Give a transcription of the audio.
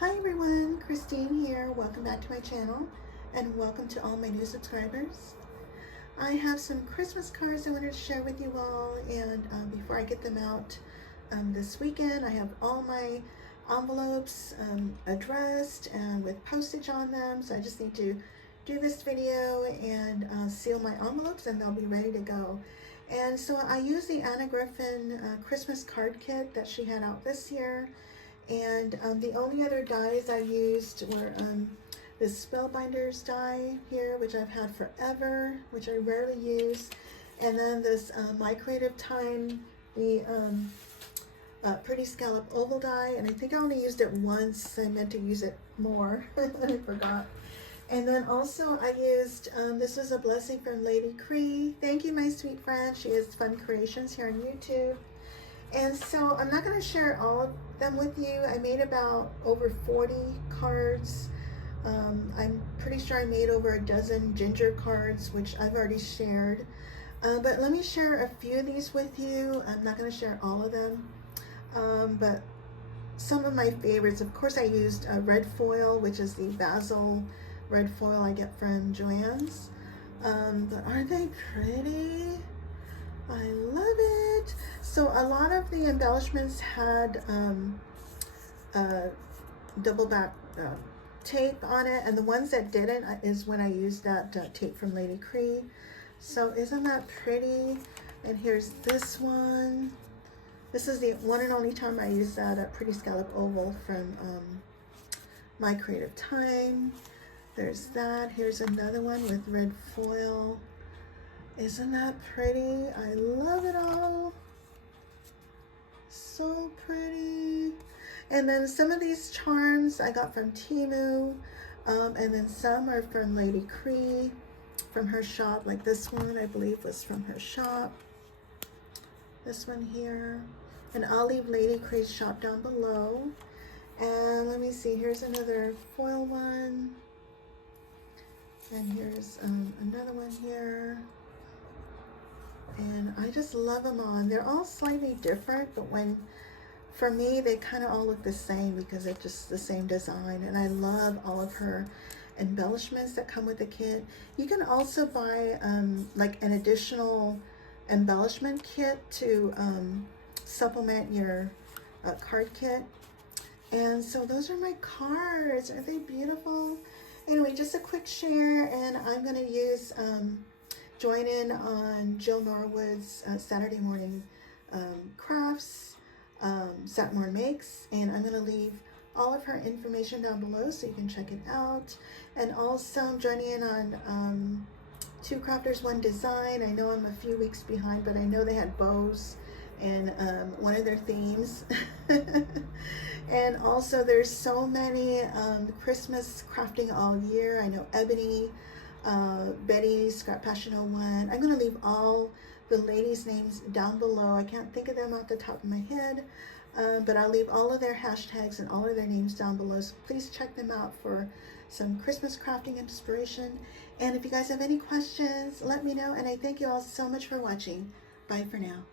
Hi everyone, Christine here. Welcome back to my channel and welcome to all my new subscribers. I have some Christmas cards I wanted to share with you all, and before I get them out this weekend, I have all my envelopes addressed and with postage on them, so I just need to do this video and seal my envelopes and they'll be ready to go. And so I use the Anna Griffin Christmas card kit that she had out this year. And the only other dies I used were this Spellbinders die here, which I've had forever, which I rarely use. And then this My Creative Time, the Pretty Scallop Oval die. And I think I only used it once. I meant to use it more. I forgot. And then also I used, this was a blessing from Lady Kre. Thank you, my sweet friend. She has fun creations here on YouTube. And so I'm not going to share all of them with you. I made about over 40 cards. I'm pretty sure I made over a dozen ginger cards, which I've already shared. But let me share a few of these with you. I'm not going to share all of them. But some of my favorites, of course, I used red foil, which is the basil red foil I get from Joann's. But aren't they pretty? I love it. So a lot of the embellishments had double back tape on it, and the ones that didn't is when I used that tape from Lady Kre. So isn't that pretty? And here's this one. This is the one and only time I used that Pretty Scallop Oval from My Creative Time. There's that. Here's another one with red foil. Isn't that pretty? I love it all. So pretty. And then some of these charms I got from Temu. And then some are from Lady Kre, from her shop. Like this one, I believe, was from her shop. This one here. And I'll leave Lady Kre's shop down below. And let me see, here's another foil one. And here's another one here. And I just love them all. And they're all slightly different, but for me, they kind of all look the same because it's just the same design. And I love all of her embellishments that come with the kit. You can also buy like an additional embellishment kit to supplement your card kit. And so those are my cards. Aren't they beautiful? Anyway, just a quick share, and I'm going to use join in on Jill Norwood's Saturday morning crafts, Satmornmakes, and I'm going to leave all of her information down below so you can check it out. And also I'm joining in on Two Crafters, One Design. I know I'm a few weeks behind, but I know they had bows and one of their themes. And also there's so many Christmas crafting all year. I know Ebony, Betty, Scrap Passion 01. I'm going to leave all the ladies' names down below. I can't think of them off the top of my head, but I'll leave all of their hashtags and all of their names down below. So please check them out for some Christmas crafting inspiration. And if you guys have any questions, let me know. And I thank you all so much for watching. Bye for now.